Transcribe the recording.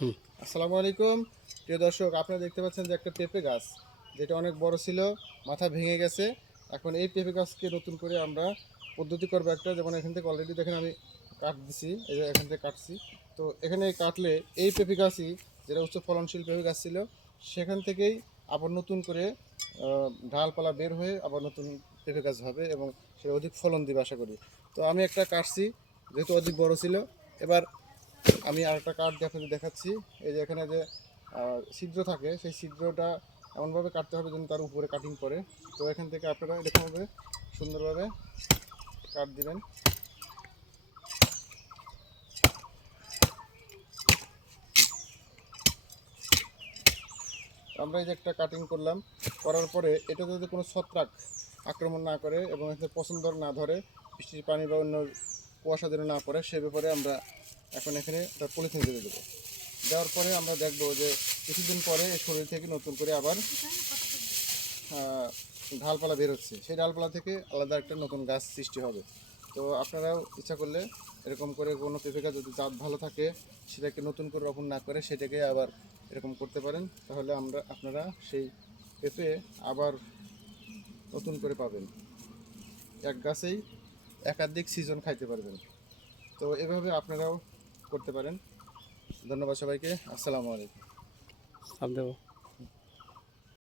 আসসালামু আলাইকুম প্রিয় দর্শক, আপনারা দেখতে পাচ্ছেন যে একটা পেঁপে গাছ যেটা অনেক বড় ছিল, মাথা ভেঙে গেছে। এখন এই পেঁপে গাছকে নতুন করে আমরা পদ্ধতি করবো একটা, যেমন এখান থেকে অলরেডি দেখেন আমি কাট দিছি, এই যে এখান থেকে কাটছি। তো এখানে কাটলে এই পেঁপে গাছই, যেটা উচ্চ ফলনশীল পেঁপে গাছ ছিল, সেখান থেকেই আবার নতুন করে ডালপালা বের হয়ে আবার নতুন পেঁপে গাছ হবে এবং সে অধিক ফলন দিবে আশা করি। তো আমি একটা কাটছি, যেহেতু অধিক বড় ছিল। এবার আমি আরেকটা কাঠ দিয়ে আপনাদের দেখাচ্ছি। এই যে এখানে যে ছিদ্র থাকে, সেই ছিদ্রটা এমনভাবে কাটতে হবে যেন তার উপরে কাটিং পড়ে। তো এখান থেকে আপনারা এরকমভাবে সুন্দরভাবে কাট দিবেন। আমরা এই যে একটা কাটিং করলাম, করার পরে এটা যদি কোনো ছত্রাক আক্রমণ না করে এবং এতে পছন্দ না ধরে, বৃষ্টির পানি বা অন্য কুয়াশা যেন না পড়ে, সে ব্যাপারে আমরা এখন এখানে একটা পলিথিন দিয়ে দেবো। দেওয়ার পরে আমরা দেখব যে কিছুদিন পরে এই শরীর থেকে নতুন করে আবার ডালপালা বের হচ্ছে। সেই ডালপালা থেকে আলাদা একটা নতুন গাছ সৃষ্টি হবে। তো আপনারাও ইচ্ছা করলে এরকম করে কোনো পেঁপে গাছ যদি জাত ভালো থাকে, সেটাকে নতুন করে রোপণ না করে সেটাকে আবার এরকম করতে পারেন। তাহলে আপনারা সেই পেঁপে আবার নতুন করে পাবেন, এক গাছেই একাধিক সিজন খাইতে পারবেন। তো এভাবে আপনারাও করতে পারেন। ধন্যবাদ সবাইকে। আসসালামু আলাইকুম।